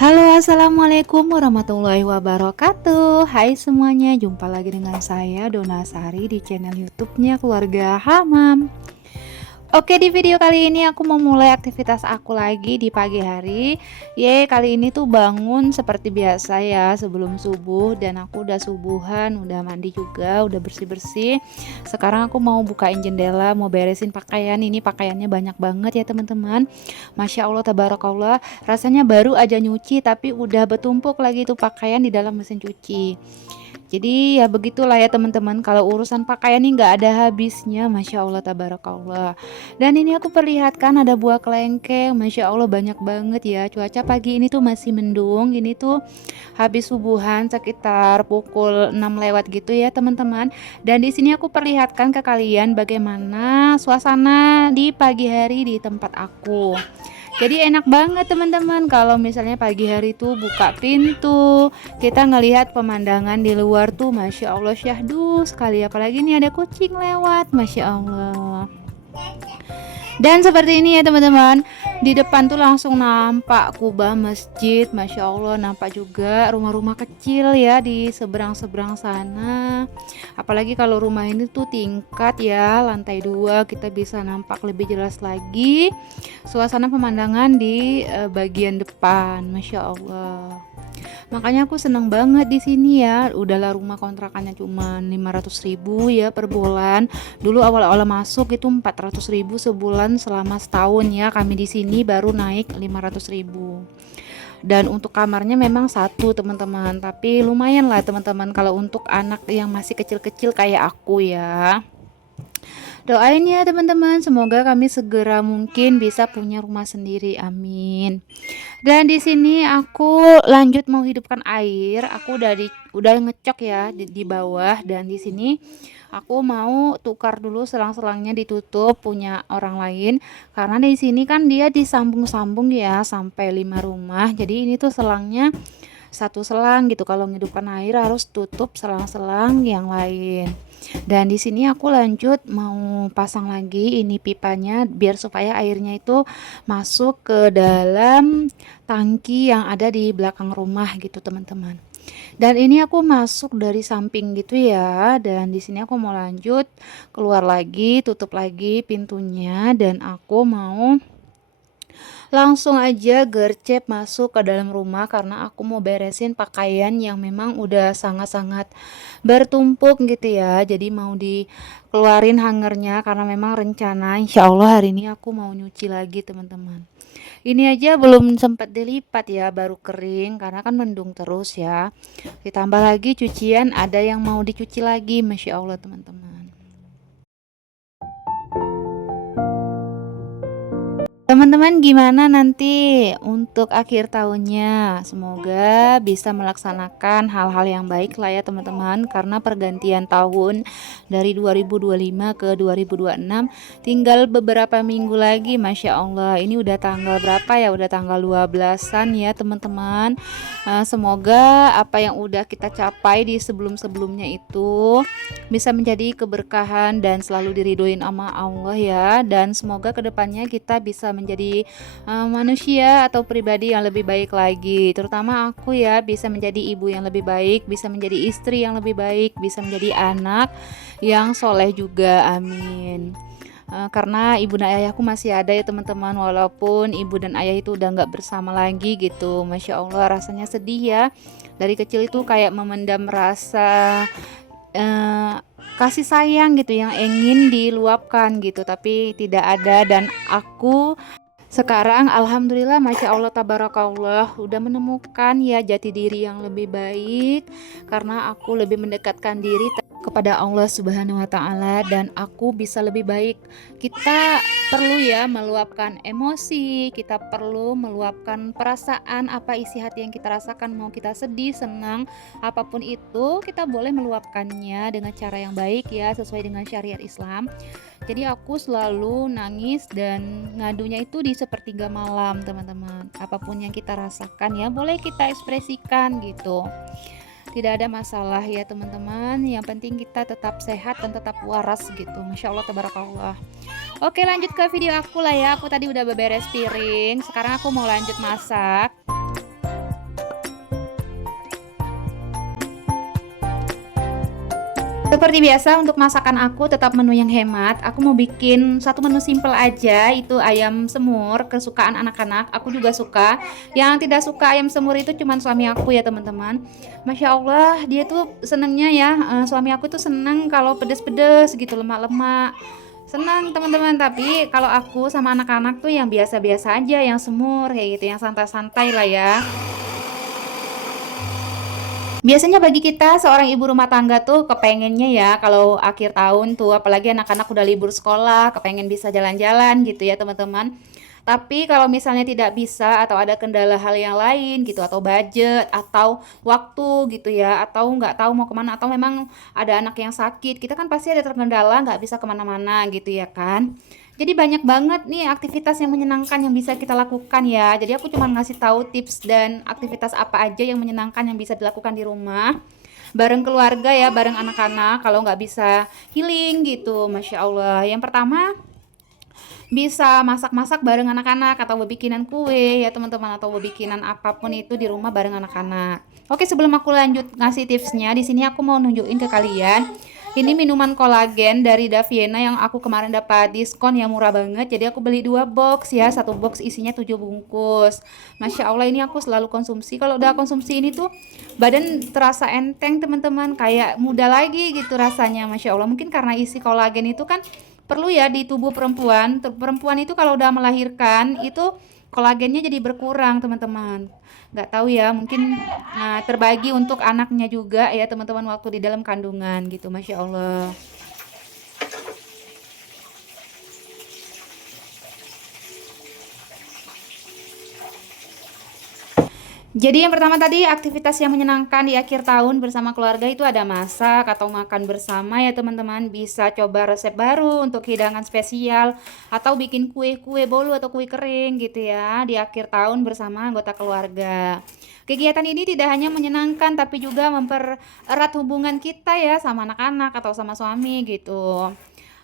Halo, assalamualaikum warahmatullahi wabarakatuh. Hai semuanya, jumpa lagi dengan saya Dona Sari di channel YouTube-nya Keluarga Hamam. Oke, di video kali ini aku mau mulai aktivitas aku lagi di pagi hari. Kali ini tuh bangun seperti biasa ya sebelum subuh, dan aku udah subuhan, udah mandi juga, udah bersih-bersih. Sekarang aku mau bukain jendela, mau beresin pakaian. Ini pakaiannya banyak banget ya teman-teman. Masya Allah, tabarakallah. Rasanya baru aja nyuci tapi udah bertumpuk lagi tuh pakaian di dalam mesin cuci. Jadi ya begitulah ya teman-teman, kalau urusan pakaian ini nggak ada habisnya, Masya Allah, tabarakallah. Dan ini aku perlihatkan ada buah kelengkeng, Masya Allah banyak banget ya. Cuaca pagi ini tuh masih mendung, ini tuh habis subuhan sekitar pukul 6 lewat gitu ya teman-teman. Dan di sini aku perlihatkan ke kalian bagaimana suasana di pagi hari di tempat aku. Jadi enak banget teman-teman kalau misalnya pagi hari tuh buka pintu, kita ngelihat pemandangan di luar tuh Masya Allah syahdu sekali, apalagi nih ada kucing lewat, Masya Allah. Dan seperti ini ya teman-teman, di depan tuh langsung nampak kubah masjid, Masya Allah, nampak juga rumah-rumah kecil ya di seberang-seberang sana. Apalagi kalau rumah ini tuh tingkat ya, lantai 2, kita bisa nampak lebih jelas lagi suasana pemandangan di bagian depan, Masya Allah. Makanya aku seneng banget di sini ya. Udahlah rumah kontrakannya cuma 500.000 ya per bulan. Dulu awal-awal masuk itu 400.000 sebulan selama setahun ya. Kami di sini baru naik 500.000. Dan untuk kamarnya memang satu teman-teman. Tapi lumayan lah teman-teman kalau untuk anak yang masih kecil-kecil kayak aku ya. Doain ya teman-teman, semoga kami segera mungkin bisa punya rumah sendiri. Amin. Dan di sini aku lanjut mau hidupkan air. Aku udah ngecok ya di bawah, dan di sini aku mau tukar dulu selang-selangnya, ditutup punya orang lain karena di sini kan dia disambung-sambung ya sampai 5 rumah. Jadi ini tuh selangnya satu selang gitu. Kalau menghidupkan air harus tutup selang-selang yang lain. Dan di sini aku lanjut mau pasang lagi ini pipanya biar supaya airnya itu masuk ke dalam tangki yang ada di belakang rumah gitu teman-teman. Dan ini aku masuk dari samping gitu ya, dan di sini aku mau lanjut keluar lagi, tutup lagi pintunya, dan aku mau langsung aja gercep masuk ke dalam rumah karena aku mau beresin pakaian yang memang udah sangat-sangat bertumpuk gitu ya. Jadi mau dikeluarin hangernya karena memang rencana insya Allah hari ini aku mau nyuci lagi teman-teman. Ini aja belum sempat dilipat ya, baru kering karena kan mendung terus ya. Ditambah lagi cucian ada yang mau dicuci lagi, Masya Allah teman-teman. Teman-teman, gimana nanti untuk akhir tahunnya? Semoga bisa melaksanakan hal-hal yang baik lah ya teman-teman, karena pergantian tahun dari 2025 ke 2026 tinggal beberapa minggu lagi. Masya Allah, ini udah tanggal berapa ya? Udah tanggal 12-an ya teman-teman. Semoga apa yang udah kita capai di sebelum-sebelumnya itu bisa menjadi keberkahan dan selalu diridhoin sama Allah ya. Dan semoga kedepannya kita bisa menjadi manusia atau pribadi yang lebih baik lagi, terutama aku ya, bisa menjadi ibu yang lebih baik, bisa menjadi istri yang lebih baik, bisa menjadi anak yang soleh juga, amin. Karena ibu dan ayahku masih ada ya teman-teman, walaupun ibu dan ayah itu udah nggak bersama lagi gitu. Masya Allah, rasanya sedih ya. Dari kecil itu kayak memendam rasa eh, kasih sayang gitu yang ingin diluapkan gitu, tapi tidak ada. Dan aku sekarang alhamdulillah Masya Allah tabarakallah udah menemukan ya jati diri yang lebih baik, karena aku lebih mendekatkan diri kepada Allah Subhanahu wa taala, dan aku bisa lebih baik. Kita perlu ya meluapkan emosi, kita perlu meluapkan perasaan, apa isi hati yang kita rasakan, mau kita sedih, senang, apapun itu kita boleh meluapkannya dengan cara yang baik ya, sesuai dengan syariat Islam. Jadi aku selalu nangis dan ngadunya itu di sepertiga malam teman-teman. Apapun yang kita rasakan ya boleh kita ekspresikan gitu. Tidak ada masalah ya teman-teman. Yang penting kita tetap sehat dan tetap waras gitu. Masya Allah tabarakallah. Oke, lanjut ke video aku lah ya. Aku tadi udah beberes piring, sekarang aku mau lanjut masak. Seperti biasa untuk masakan aku tetap menu yang hemat. Aku mau bikin satu menu simple aja, itu ayam semur kesukaan anak-anak. Aku juga suka. Yang tidak suka ayam semur itu cuman suami aku ya teman-teman. Masya Allah, dia tuh senengnya ya. Suami aku tuh seneng kalau pedes-pedes gitu, lemak-lemak. Senang teman-teman, tapi kalau aku sama anak-anak tuh yang biasa-biasa aja, yang semur kayak gitu, yang santai-santai lah ya. Biasanya bagi kita seorang ibu rumah tangga tuh kepengennya ya kalau akhir tahun tuh apalagi anak-anak udah libur sekolah, kepengen bisa jalan-jalan gitu ya teman-teman. Tapi kalau misalnya tidak bisa atau ada kendala hal yang lain gitu atau budget atau waktu gitu ya atau nggak tahu mau kemana atau memang ada anak yang sakit, kita kan pasti ada terkendala nggak bisa kemana-mana gitu ya kan. Jadi banyak banget nih aktivitas yang menyenangkan yang bisa kita lakukan ya. Jadi aku cuma ngasih tahu tips dan aktivitas apa aja yang menyenangkan yang bisa dilakukan di rumah bareng keluarga ya, bareng anak-anak kalau nggak bisa healing gitu. Masya Allah. Yang pertama bisa masak-masak bareng anak-anak atau bikinan kue ya teman-teman atau bikinan apapun itu di rumah bareng anak-anak. Oke, sebelum aku lanjut ngasih tipsnya, di sini aku mau nunjukin ke kalian. Ini minuman kolagen dari Daviena yang aku kemarin dapat diskon yang murah banget. Jadi aku beli 2 box ya, satu box isinya 7 bungkus. Masya Allah ini aku selalu konsumsi. Kalau udah konsumsi ini tuh badan terasa enteng teman-teman, kayak muda lagi gitu rasanya. Masya Allah mungkin karena isi kolagen itu kan perlu ya di tubuh perempuan. Perempuan itu kalau udah melahirkan itu kolagennya jadi berkurang teman-teman. Nggak tahu ya mungkin terbagi untuk anaknya juga ya teman-teman waktu di dalam kandungan gitu. Masya Allah. Jadi yang pertama tadi aktivitas yang menyenangkan di akhir tahun bersama keluarga itu ada masak atau makan bersama ya teman-teman. Bisa coba resep baru untuk hidangan spesial atau bikin kue-kue bolu atau kue kering gitu ya di akhir tahun bersama anggota keluarga. Kegiatan ini tidak hanya menyenangkan tapi juga mempererat hubungan kita ya sama anak-anak atau sama suami gitu.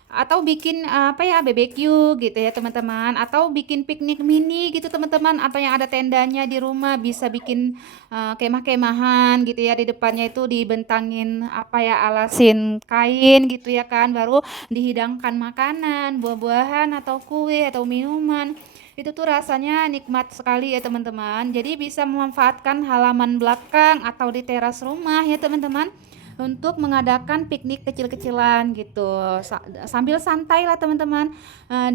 Atau bikin apa ya BBQ gitu ya teman-teman atau bikin piknik mini gitu teman-teman atau yang ada tendanya di rumah bisa bikin kemah-kemahan gitu ya di depannya itu dibentangin apa ya alasin kain gitu ya kan baru dihidangkan makanan buah-buahan atau kue atau minuman itu tuh rasanya nikmat sekali ya teman-teman jadi bisa memanfaatkan halaman belakang atau di teras rumah ya teman-teman untuk mengadakan piknik kecil-kecilan gitu sambil santai lah teman-teman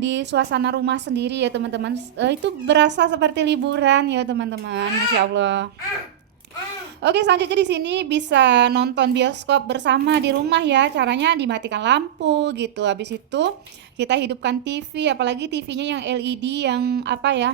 di suasana rumah sendiri ya teman-teman. Itu berasa seperti liburan ya teman-teman. Masya Allah. Oke, selanjutnya di sini bisa nonton bioskop bersama di rumah ya. Caranya dimatikan lampu gitu. Habis itu kita hidupkan TV, apalagi TV-nya yang LED yang apa ya?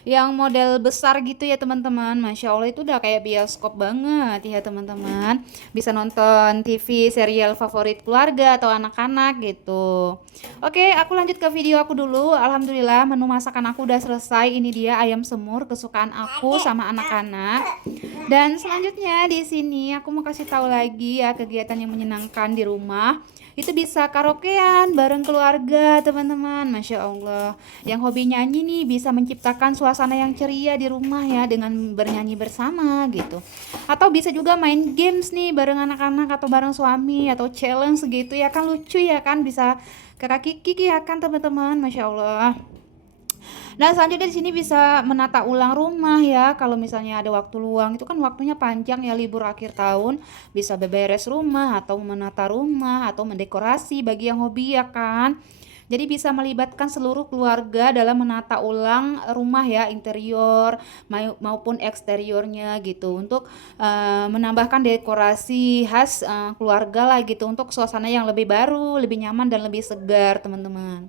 Yang model besar gitu ya teman-teman. Masya Allah itu udah kayak bioskop banget ya teman-teman. Bisa nonton TV serial favorit keluarga atau anak-anak gitu. Oke, aku lanjut ke video aku dulu. Alhamdulillah menu masakan aku udah selesai. Ini dia ayam semur kesukaan aku sama anak-anak. Dan selanjutnya di sini aku mau kasih tahu lagi ya kegiatan yang menyenangkan di rumah. Itu bisa karaokean bareng keluarga teman-teman. Masya Allah. Yang hobi nyanyi nih bisa menciptakan suasana yang ceria di rumah ya dengan bernyanyi bersama gitu. Atau bisa juga main games nih bareng anak-anak atau bareng suami atau challenge gitu ya kan lucu ya kan bisa kakak kiki ya kan teman-teman. Masya Allah. Nah, selanjutnya di sini bisa menata ulang rumah ya. Kalau misalnya ada waktu luang, itu kan waktunya panjang ya libur akhir tahun, bisa beberes rumah atau menata rumah atau mendekorasi bagi yang hobi ya kan. Jadi bisa melibatkan seluruh keluarga dalam menata ulang rumah ya, interior maupun eksteriornya gitu untuk menambahkan dekorasi khas keluarga lah gitu untuk suasana yang lebih baru, lebih nyaman dan lebih segar, teman-teman.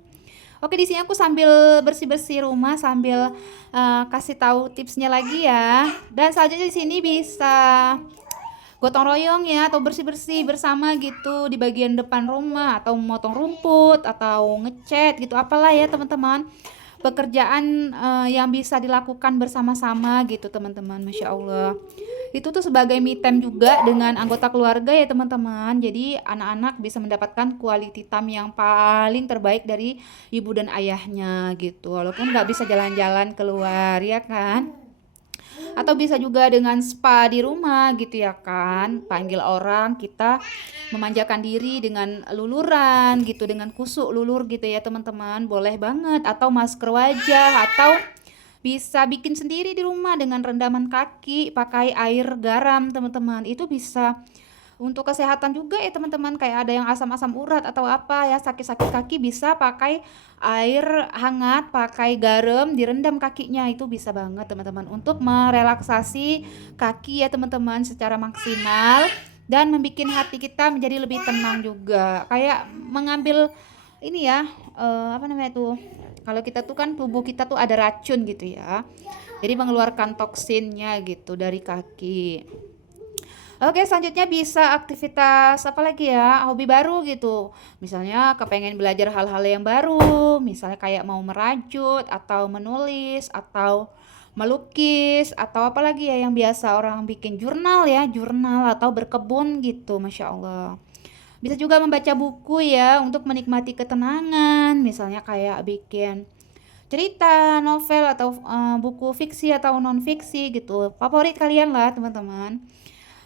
Oke, di sini aku sambil bersih-bersih rumah sambil kasih tahu tipsnya lagi ya. Dan selanjutnya di sini bisa gotong royong ya atau bersih-bersih bersama gitu di bagian depan rumah atau memotong rumput atau ngecat gitu apalah ya teman-teman. Pekerjaan yang bisa dilakukan bersama-sama gitu teman-teman. Masya Allah. Itu tuh sebagai me time juga dengan anggota keluarga ya teman-teman. Jadi anak-anak bisa mendapatkan quality time yang paling terbaik dari ibu dan ayahnya gitu. Walaupun nggak bisa jalan-jalan keluar ya kan. Atau bisa juga dengan spa di rumah gitu ya kan. Panggil orang, kita memanjakan diri dengan luluran gitu, dengan kusuk lulur gitu ya teman-teman. Boleh banget. Atau masker wajah, atau bisa bikin sendiri di rumah dengan rendaman kaki pakai air garam teman-teman. Itu bisa untuk kesehatan juga ya teman-teman, kayak ada yang asam-asam urat atau apa ya, sakit-sakit kaki bisa pakai air hangat, pakai garam direndam kakinya, itu bisa banget teman-teman untuk merelaksasi kaki ya teman-teman secara maksimal dan membuat hati kita menjadi lebih tenang juga, kayak mengambil ini ya, apa namanya tuh, kalau kita tuh kan tubuh kita tuh ada racun gitu ya, jadi mengeluarkan toksinnya gitu dari kaki. Oke, selanjutnya bisa aktivitas apa lagi ya, hobi baru gitu. Misalnya kepengen belajar hal-hal yang baru, misalnya kayak mau merajut atau menulis atau melukis atau apa lagi ya yang biasa orang bikin, jurnal ya, jurnal atau berkebun gitu, Masya Allah. Bisa juga membaca buku ya untuk menikmati ketenangan, misalnya kayak bikin cerita, novel atau buku fiksi atau non fiksi gitu. Favorit kalian lah teman-teman.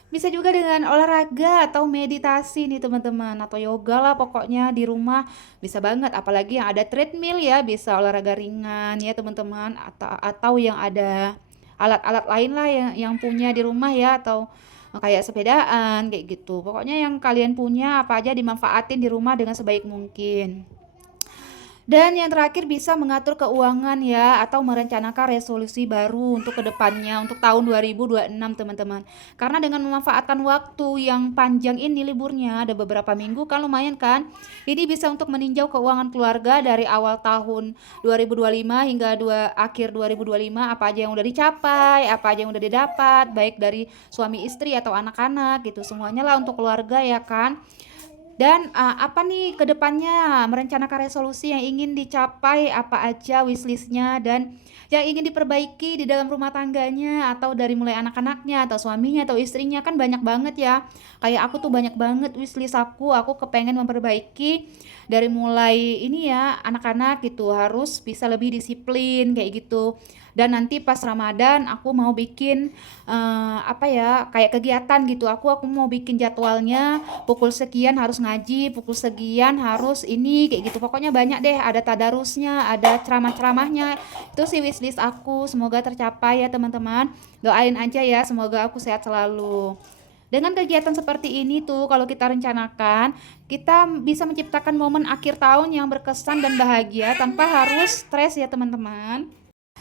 Bisa juga dengan olahraga atau meditasi nih teman-teman, atau yoga lah pokoknya di rumah bisa banget, apalagi yang ada treadmill ya, bisa olahraga ringan ya teman-teman, atau yang ada alat-alat lain lah yang punya di rumah ya, atau kayak sepedaan kayak gitu. Pokoknya yang kalian punya apa aja dimanfaatin di rumah dengan sebaik mungkin. Dan yang terakhir bisa mengatur keuangan ya, atau merencanakan resolusi baru untuk kedepannya untuk tahun 2026 teman-teman. Karena dengan memanfaatkan waktu yang panjang ini, liburnya ada beberapa minggu kan, lumayan kan. Ini bisa untuk meninjau keuangan keluarga dari awal tahun 2025 hingga akhir 2025, apa aja yang udah dicapai, apa aja yang udah didapat, baik dari suami istri atau anak-anak gitu. Semuanya lah untuk keluarga ya kan. Dan apa nih kedepannya, merencanakan resolusi yang ingin dicapai apa aja wishlistnya, dan yang ingin diperbaiki di dalam rumah tangganya, atau dari mulai anak-anaknya atau suaminya atau istrinya, kan banyak banget ya. Kayak aku tuh banyak banget wishlist aku kepengen memperbaiki dari mulai ini ya, anak-anak gitu harus bisa lebih disiplin kayak gitu. Dan nanti pas Ramadan aku mau bikin apa ya, kayak kegiatan gitu. Aku mau bikin jadwalnya, pukul sekian harus ngaji, pukul sekian harus ini kayak gitu. Pokoknya banyak deh, ada tadarusnya, ada ceramah-ceramahnya. Itu sih wishlist aku, semoga tercapai ya teman-teman. Doain aja ya, semoga aku sehat selalu. Dengan kegiatan seperti ini tuh, kalau kita rencanakan, kita bisa menciptakan momen akhir tahun yang berkesan dan bahagia tanpa harus stres ya teman-teman.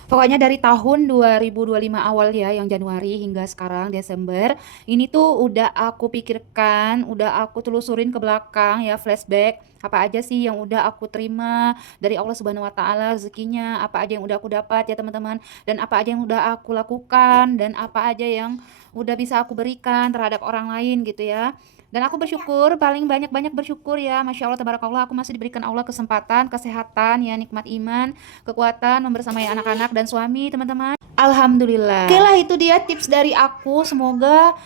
Pokoknya dari tahun 2025 awal ya, yang Januari hingga sekarang Desember, ini tuh udah aku pikirkan, udah aku telusurin ke belakang ya, flashback, apa aja sih yang udah aku terima dari Allah Subhanahu wa taala rezekinya, apa aja yang udah aku dapat ya teman-teman, dan apa aja yang udah aku lakukan, dan apa aja yang udah bisa aku berikan terhadap orang lain gitu ya. Dan aku bersyukur, paling banyak-banyak bersyukur ya, Masya Allah, tabarakallah, aku masih diberikan Allah kesempatan, kesehatan ya, nikmat iman, kekuatan membersamai anak-anak dan suami teman-teman. Alhamdulillah. Oke lah, itu dia tips dari aku, semoga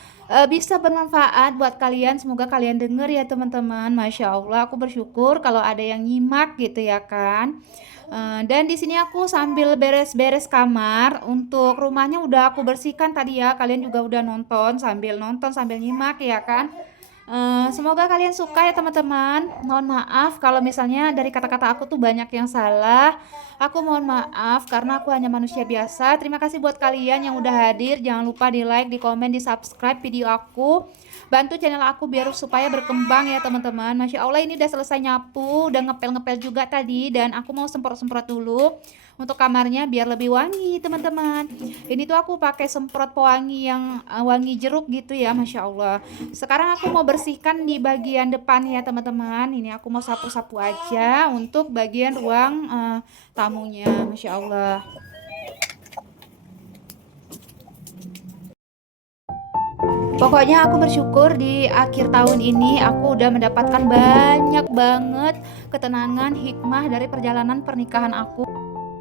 bisa bermanfaat buat kalian, semoga kalian denger ya teman-teman. Masya Allah, aku bersyukur kalau ada yang nyimak gitu ya kan. Dan di sini aku sambil beres-beres kamar, untuk rumahnya udah aku bersihkan tadi ya, kalian juga udah nonton sambil nyimak ya kan. Semoga kalian suka ya teman-teman. Mohon maaf kalau misalnya dari kata-kata aku tuh banyak yang salah. Aku mohon maaf karena aku hanya manusia biasa. Terima kasih buat kalian yang udah hadir. Jangan lupa di like, di komen, di subscribe video aku. Bantu channel aku biar supaya berkembang ya teman-teman. Masya Allah, ini udah selesai nyapu, udah ngepel-ngepel juga tadi. Dan aku mau semprot-semprot dulu untuk kamarnya biar lebih wangi teman-teman. Ini tuh aku pakai semprot pewangi yang wangi jeruk gitu ya, Masya Allah. Sekarang aku mau bersihkan di bagian depan ya teman-teman. Ini aku mau sapu-sapu aja untuk bagian ruang tamunya, Masya Allah. Pokoknya aku bersyukur di akhir tahun ini aku udah mendapatkan banyak banget ketenangan, hikmah dari perjalanan pernikahan aku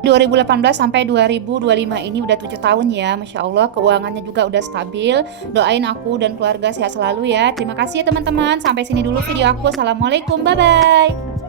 2018 sampai 2025 ini, udah 7 tahun ya, Masya Allah. Keuangannya juga udah stabil. Doain aku dan keluarga sehat selalu ya. Terima kasih ya teman-teman. Sampai sini dulu video aku. Assalamualaikum, bye-bye.